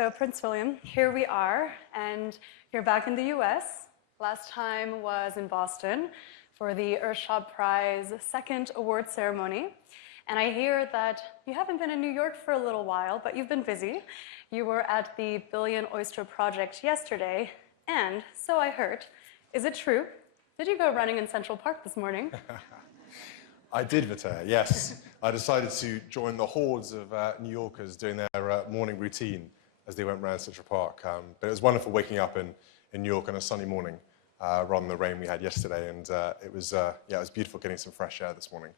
So Prince William, here we are, and you're back in the US. Last time was in Boston for the Earthshot Prize second award ceremony. And I hear that you haven't been in New York for a little while, but you've been busy. You were at the Billion Oyster Project yesterday, and so I heard. Is it true? Did you go running in Central Park this morning? I did, Vita, yes. I decided to join the hordes of New Yorkers doing their morning routine as they went around Central Park. But it was wonderful waking up in New York on a sunny morning, rather than the rain we had yesterday. And it was beautiful getting some fresh air this morning.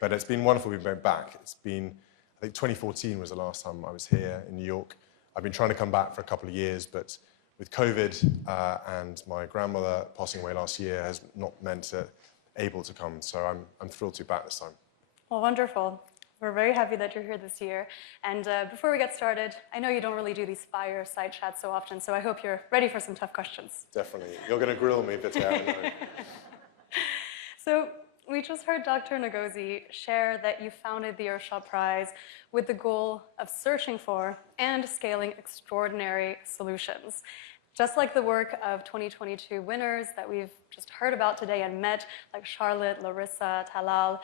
But it's been wonderful being back. It's been, I think 2014 was the last time I was here in New York. I've been trying to come back for a couple of years, but with COVID and my grandmother passing away last year has not meant it able to come. So I'm thrilled to be back this time. Well, wonderful. We're very happy that you're here this year. And before we get started, I know you don't really do these fireside chats so often, so I hope you're ready for some tough questions. Definitely. You're going to grill me, Vita, I know. So we just heard Dr. Ngozi share that you founded the Earthshot Prize with the goal of searching for and scaling extraordinary solutions. Just like the work of 2022 winners that we've just heard about today and met, like Charlotte, Larissa, Talal,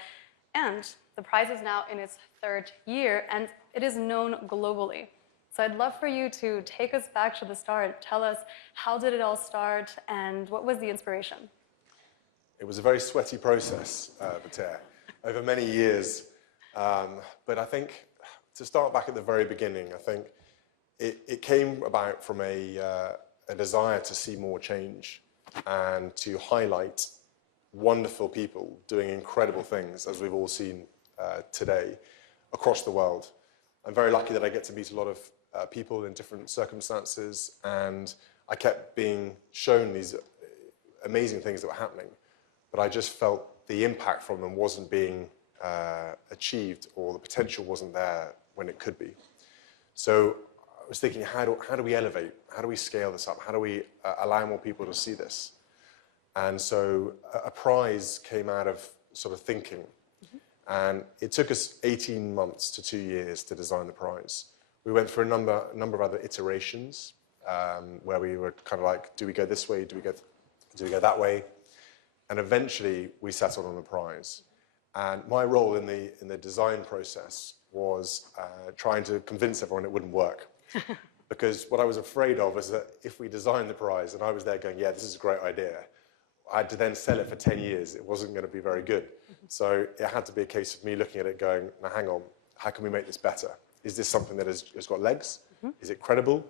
and the prize is now in its third year, and it is known globally. So I'd love for you to take us back to the start. Tell us, how did it all start, and what was the inspiration? It was a very sweaty process, Vita, over many years. But I think, to start back at the very beginning, I think it came about from a desire to see more change and to highlight wonderful people doing incredible things, as we've all seen today across the world. I'm very lucky that I get to meet a lot of people in different circumstances, and I kept being shown these amazing things that were happening, but I just felt the impact from them wasn't being achieved, or the potential wasn't there when it could be. So I was thinking, how do we elevate? How do we scale this up? How do we allow more people to see this? And so a prize came out of sort of thinking. Mm-hmm. And it took us 18 months to 2 years to design the prize. We went through a number of other iterations where we were kind of like, do we go this way? Do we go that way? And eventually we settled on the prize. And my role in the design process was trying to convince everyone it wouldn't work. Because what I was afraid of is that if we designed the prize and I was there going, yeah, this is a great idea, I had to then sell it for 10 years. It wasn't going to be very good. Mm-hmm. So it had to be a case of me looking at it going, now hang on, how can we make this better? Is this something that has got legs? Mm-hmm. Is it credible?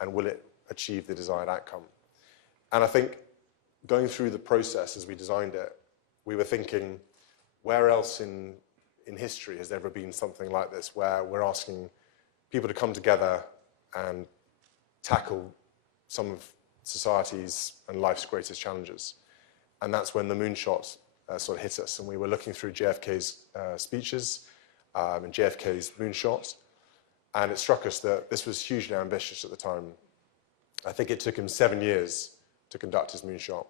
And will it achieve the desired outcome? And I think going through the process as we designed it, we were thinking, where else in history has there ever been something like this, where we're asking people to come together and tackle some of society's and life's greatest challenges? And that's when the moonshot sort of hit us. And we were looking through JFK's speeches and JFK's moonshot. And it struck us that this was hugely ambitious at the time. I think it took him 7 years to conduct his moonshot.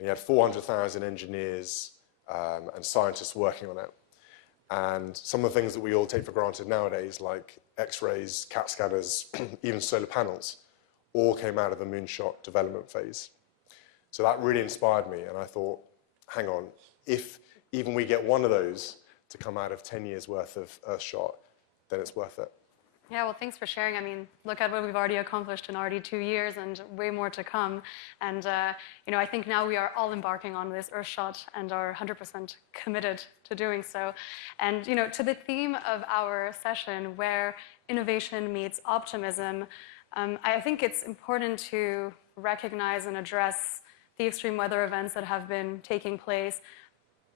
And he had 400,000 engineers and scientists working on it. And some of the things that we all take for granted nowadays, like X-rays, CAT scanners, even solar panels, all came out of the moonshot development phase. So that really inspired me, and I thought, hang on, if even we get one of those to come out of 10 years worth of Earthshot, then it's worth it. Yeah, well, thanks for sharing. I mean, look at what we've already accomplished in already 2 years and way more to come. And, I think now we are all embarking on this Earthshot and are 100% committed to doing so. And, to the theme of our session, where innovation meets optimism, I think it's important to recognize and address the extreme weather events that have been taking place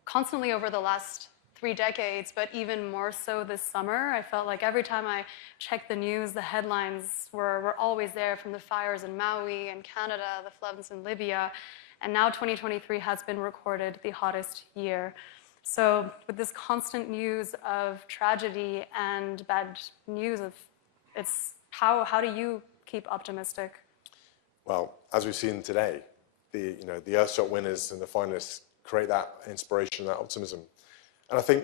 constantly over the last 3 decades, but even more so this summer. I felt like every time I checked the news, the headlines were always there, from the fires in Maui and Canada, the floods in Libya, and now 2023 has been recorded the hottest year. So with this constant news of tragedy and bad news, how do you keep optimistic? Well, as we've seen today, the Earthshot winners and the finalists create that inspiration, that optimism. And I think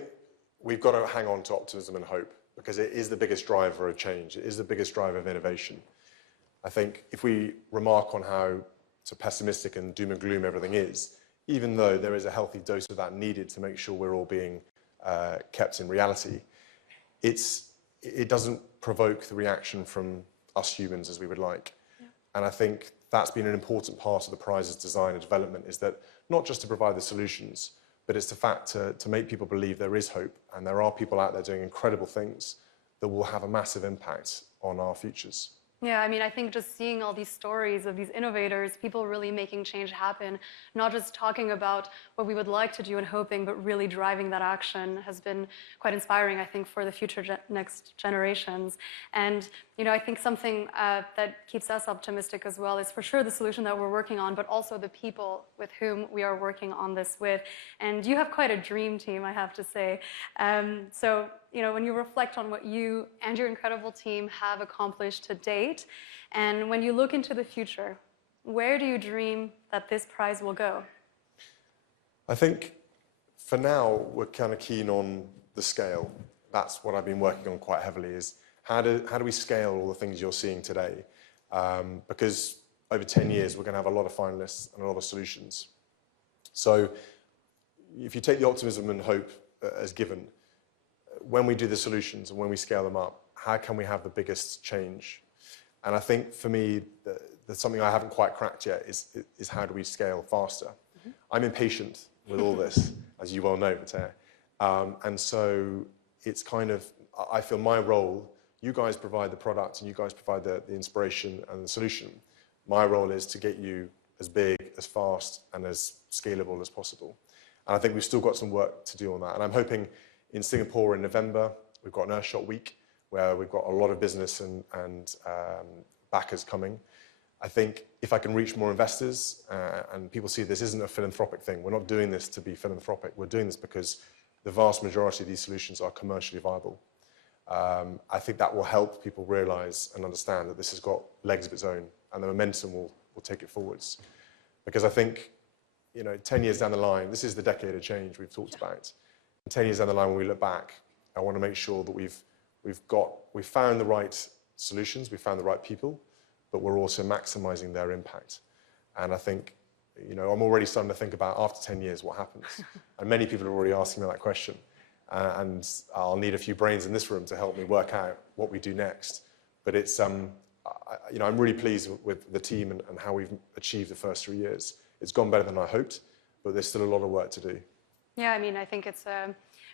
we've got to hang on to optimism and hope, because it is the biggest driver of change. It is the biggest driver of innovation. I think if we remark on how so pessimistic and doom and gloom everything is, even though there is a healthy dose of that needed to make sure we're all being kept in reality, it doesn't provoke the reaction from us humans as we would like. Yeah. And I think that's been an important part of the prize's design and development, is that not just to provide the solutions, but it's the fact to make people believe there is hope and there are people out there doing incredible things that will have a massive impact on our futures. Yeah, I mean, I think just seeing all these stories of these innovators, people really making change happen, not just talking about what we would like to do and hoping, but really driving that action has been quite inspiring, I think, for the future next generations. And, you know, I think something that keeps us optimistic as well is for sure the solution that we're working on, but also the people with whom we are working on this with. And you have quite a dream team, I have to say. So, you know, when you reflect on what you and your incredible team have accomplished to date, and when you look into the future, where do you dream that this prize will go? I think for now, we're kind of keen on the scale. That's what I've been working on quite heavily, is how do we scale all the things you're seeing today? Because over 10 years, we're going to have a lot of finalists and a lot of solutions. So if you take the optimism and hope as given, when we do the solutions and when we scale them up, how can we have the biggest change? And I think for me, that's something I haven't quite cracked yet, is how do we scale faster? Mm-hmm. I'm impatient with all this, as you well know, Vater. And so it's kind of, I feel my role, you guys provide the product and you guys provide the inspiration and the solution. My role is to get you as big, as fast, and as scalable as possible. And I think we've still got some work to do on that. And I'm hoping in Singapore in November, we've got an Earthshot week where we've got a lot of business and backers coming. I think if I can reach more investors and people see this isn't a philanthropic thing, we're not doing this to be philanthropic, we're doing this because the vast majority of these solutions are commercially viable. I think that will help people realize and understand that this has got legs of its own and the momentum will take it forwards. Because I think, you know, 10 years down the line, this is the decade of change we've talked about. 10 years down the line, when we look back, I want to make sure that we've found the right solutions, we've found the right people, but we're also maximizing their impact. And I think, you know, I'm already starting to think about after 10 years, what happens? And many people are already asking me that question. And I'll need a few brains in this room to help me work out what we do next. But it's, you know, I'm really pleased with the team and how we've achieved the first 3 years. It's gone better than I hoped, but there's still a lot of work to do. Yeah, I mean, I think it's,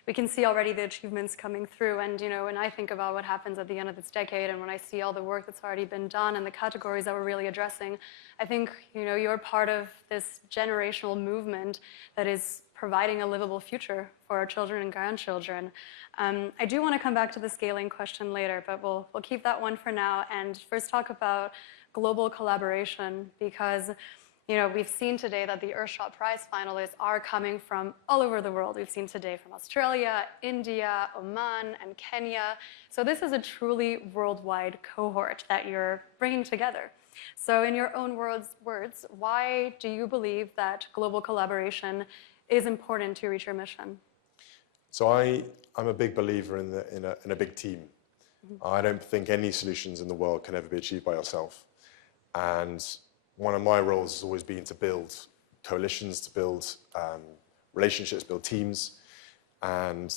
we can see already the achievements coming through. And, you know, when I think about what happens at the end of this decade and when I see all the work that's already been done and the categories that we're really addressing, I think, you know, you're part of this generational movement that is providing a livable future for our children and grandchildren. I do want to come back to the scaling question later, but we'll keep that one for now and first talk about global collaboration because, you know, we've seen today that the Earthshot Prize finalists are coming from all over the world. We've seen today from Australia, India, Oman, and Kenya. So this is a truly worldwide cohort that you're bringing together. So in your own words, why do you believe that global collaboration is important to reach your mission? So I'm a big believer in a big team. Mm-hmm. I don't think any solutions in the world can ever be achieved by yourself. And one of my roles has always been to build coalitions, to build relationships, build teams, and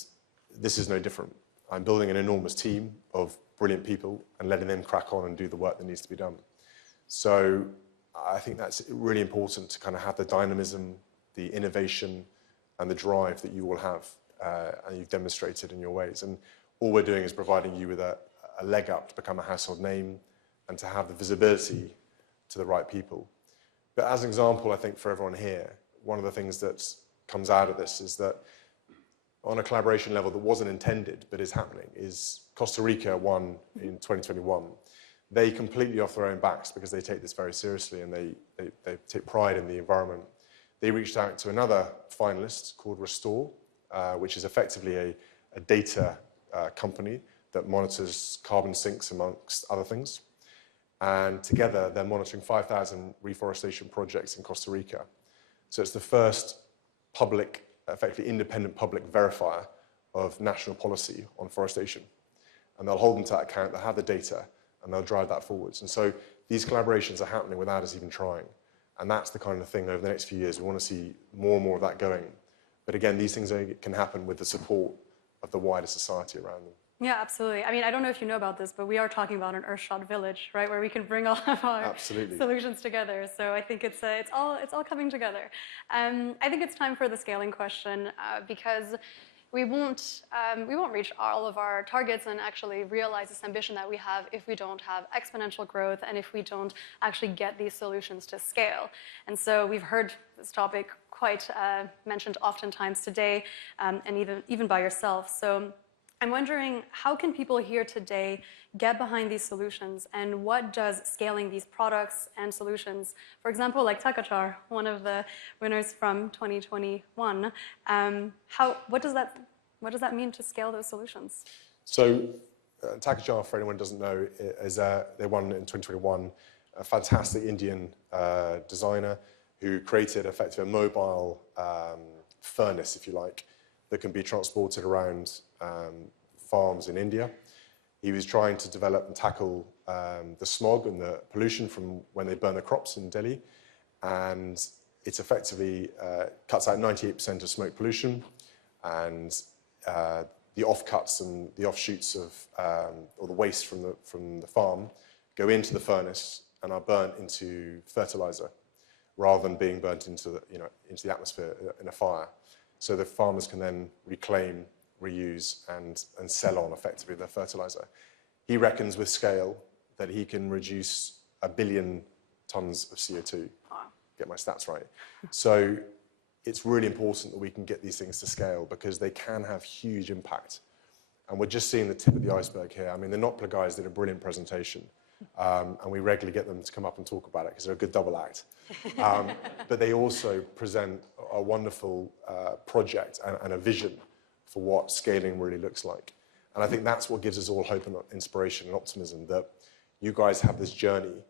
this is no different. I'm building an enormous team of brilliant people and letting them crack on and do the work that needs to be done. So I think that's really important to kind of have the dynamism, the innovation, and the drive that you all have, and you've demonstrated in your ways. And all we're doing is providing you with a leg up to become a household name and to have the visibility to the right people. But as an example, I think for everyone here, one of the things that comes out of this is that on a collaboration level that wasn't intended but is happening is Costa Rica won in 2021. They completely off their own backs because they take this very seriously and they take pride in the environment. They reached out to another finalist called Restore, which is effectively a data company that monitors carbon sinks amongst other things. And together, they're monitoring 5,000 reforestation projects in Costa Rica. So it's the first public, effectively independent public verifier of national policy on forestation. And they'll hold them to that account, they'll have the data, and they'll drive that forwards. And so these collaborations are happening without us even trying. And that's the kind of thing over the next few years. We want to see more and more of that going. But again, these things can happen with the support of the wider society around them. Yeah, absolutely. I mean, I don't know if you know about this, but we are talking about an Earthshot village, right, where we can bring all of our solutions together. So I think it's all coming together. I think it's time for the scaling question because we won't reach all of our targets and actually realize this ambition that we have if we don't have exponential growth and if we don't actually get these solutions to scale. And so we've heard this topic quite mentioned oftentimes today, and even by yourself. So I'm wondering, how can people here today get behind these solutions, and what does scaling these products and solutions, for example, like Takachar, one of the winners from 2021, what does that mean to scale those solutions? So Takachar, for anyone who doesn't know, they won in 2021, a fantastic Indian designer who created effectively a mobile furnace, if you like, that can be transported around farms in India. He was trying to develop and tackle the smog and the pollution from when they burn the crops in Delhi, and it effectively cuts out 98% of smoke pollution, and the offcuts and the offshoots of or the waste from the farm go into the furnace and are burnt into fertilizer, rather than being burnt into the atmosphere in a fire. So the farmers can then reclaim, reuse, and sell on effectively their fertilizer. He reckons with scale that he can reduce 1 billion tons of CO2. Get my stats right. So it's really important that we can get these things to scale because they can have huge impact. And we're just seeing the tip of the iceberg here. I mean, the Notpla guys did a brilliant presentation, and we regularly get them to come up and talk about it because they're a good double act. But they also present a wonderful project and a vision for what scaling really looks like. And I think that's what gives us all hope and inspiration and optimism, that you guys have this journey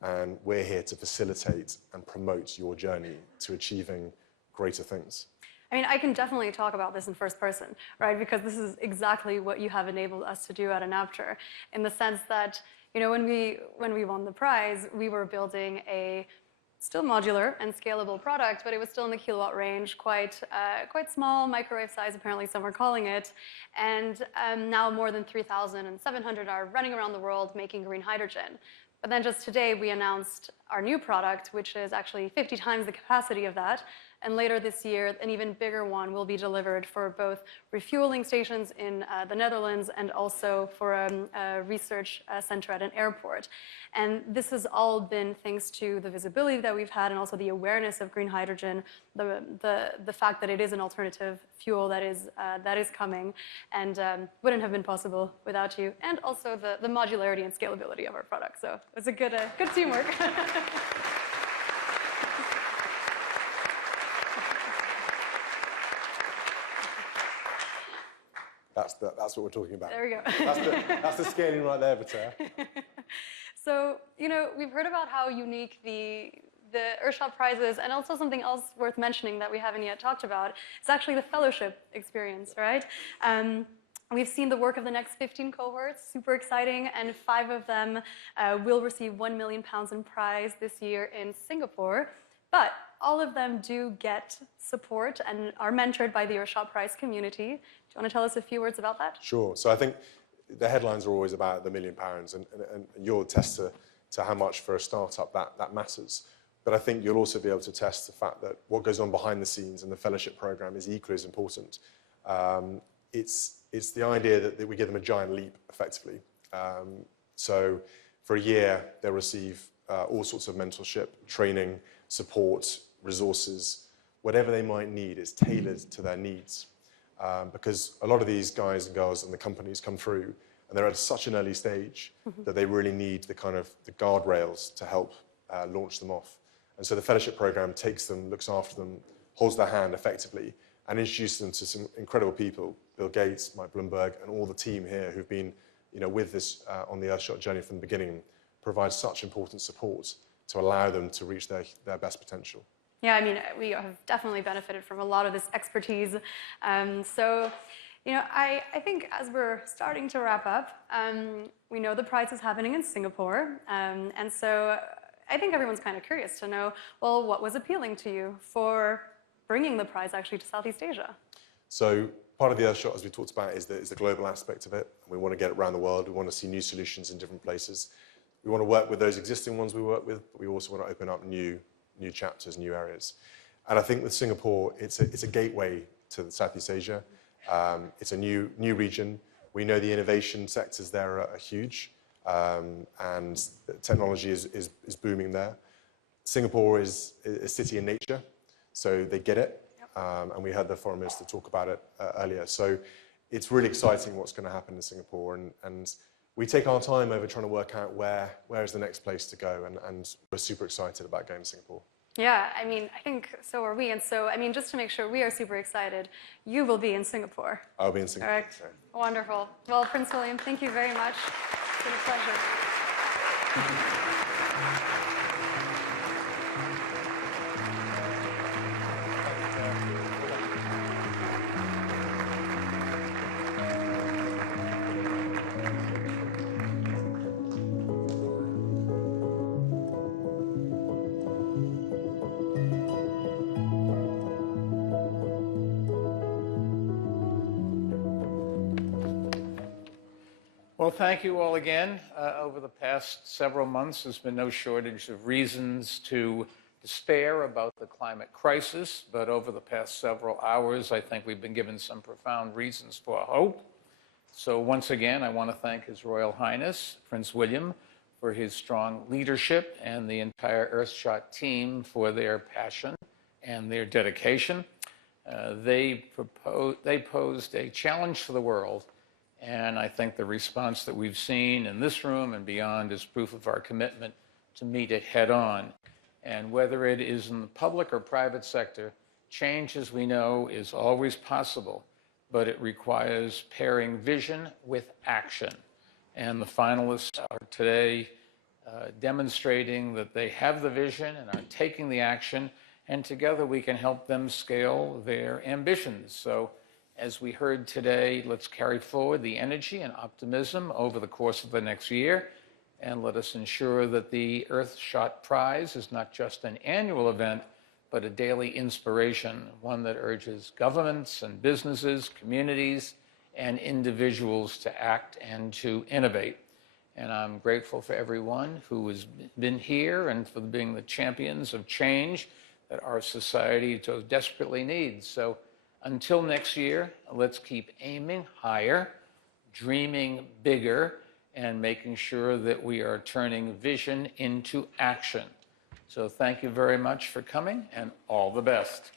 and we're here to facilitate and promote your journey to achieving greater things. I mean, I can definitely talk about this in first person, right? Because this is exactly what you have enabled us to do at Anapter, in the sense that, when we won the prize, we were building a still modular and scalable product, but it was still in the kilowatt range, quite small, microwave size, apparently some are calling it. And now more than 3,700 are running around the world making green hydrogen. But then just today, we announced our new product, which is actually 50 times the capacity of that. And later this year, an even bigger one will be delivered for both refueling stations in the Netherlands and also for a research center at an airport. And this has all been thanks to the visibility that we've had and also the awareness of green hydrogen, the fact that it is an alternative fuel that is coming and wouldn't have been possible without you, and also the modularity and scalability of our product. So it's a good teamwork. That's what we're talking about. There we go. That's the scaling right there, Batea. So, we've heard about how unique the Earthshot Prize is, and also something else worth mentioning that we haven't yet talked about. It's actually the fellowship experience, right? We've seen the work of the next 15 cohorts, super exciting, and 5 of them will receive £1 million in prize this year in Singapore. But all of them do get support and are mentored by the Earthshot Prize community. Do you want to tell us a few words about that? Sure. So I think the headlines are always about the £1 million, and you'll attest to how much for a startup that matters. But I think you'll also be able to test the fact that what goes on behind the scenes in the fellowship program is equally as important. It's the idea that we give them a giant leap, effectively. So for a year, they'll receive all sorts of mentorship, training, support, resources, whatever they might need is tailored to their needs. Because a lot of these guys and girls and the companies come through and they're at such an early stage that they really need the guardrails to help launch them off. And so the fellowship program takes them, looks after them, holds their hand effectively, and introduces them to some incredible people, Bill Gates, Mike Bloomberg, and all the team here who've been with this on the Earthshot journey from the beginning, provide such important support to allow them to reach their best potential. Yeah, I mean, we have definitely benefited from a lot of this expertise. So, I think as we're starting to wrap up, we know the prize is happening in Singapore. And so I think everyone's kind of curious to know, well, what was appealing to you for bringing the prize actually to Southeast Asia? So part of the Earthshot, as we talked about, is the global aspect of it. We want to get it around the world. We want to see new solutions in different places. We want to work with those existing ones we work with, but we also want to open up new chapters, new areas. And I think with Singapore, it's a gateway to Southeast Asia. It's a new region. We know the innovation sectors there are huge, and technology is booming there. Singapore is a city in nature, so they get it. And we heard the foreign minister talk about it earlier. So it's really exciting what's going to happen in Singapore. And we take our time over trying to work out where is the next place to go. And we're super excited about going to Singapore. Yeah, I think so are we. And so, just to make sure we are super excited, you will be in Singapore. I'll be in Singapore. Correct. So. Wonderful. Well, Prince William, thank you very much. It's been a pleasure. Well, thank you all again. Over the past several months, there's been no shortage of reasons to despair about the climate crisis, but over the past several hours, I think we've been given some profound reasons for hope. So once again, I want to thank His Royal Highness, Prince William, for his strong leadership and the entire Earthshot team for their passion and their dedication. They posed a challenge for the world. And I think the response that we've seen in this room and beyond is proof of our commitment to meet it head on. And whether it is in the public or private sector, change, as we know, is always possible, but it requires pairing vision with action. And the finalists are today demonstrating that they have the vision and are taking the action, and together we can help them scale their ambitions. So, as we heard today, let's carry forward the energy and optimism over the course of the next year, and let us ensure that the Earthshot Prize is not just an annual event, but a daily inspiration, one that urges governments and businesses, communities, and individuals to act and to innovate. And I'm grateful for everyone who has been here and for being the champions of change that our society so desperately needs. So, until next year, let's keep aiming higher, dreaming bigger, and making sure that we are turning vision into action. So thank you very much for coming, and all the best.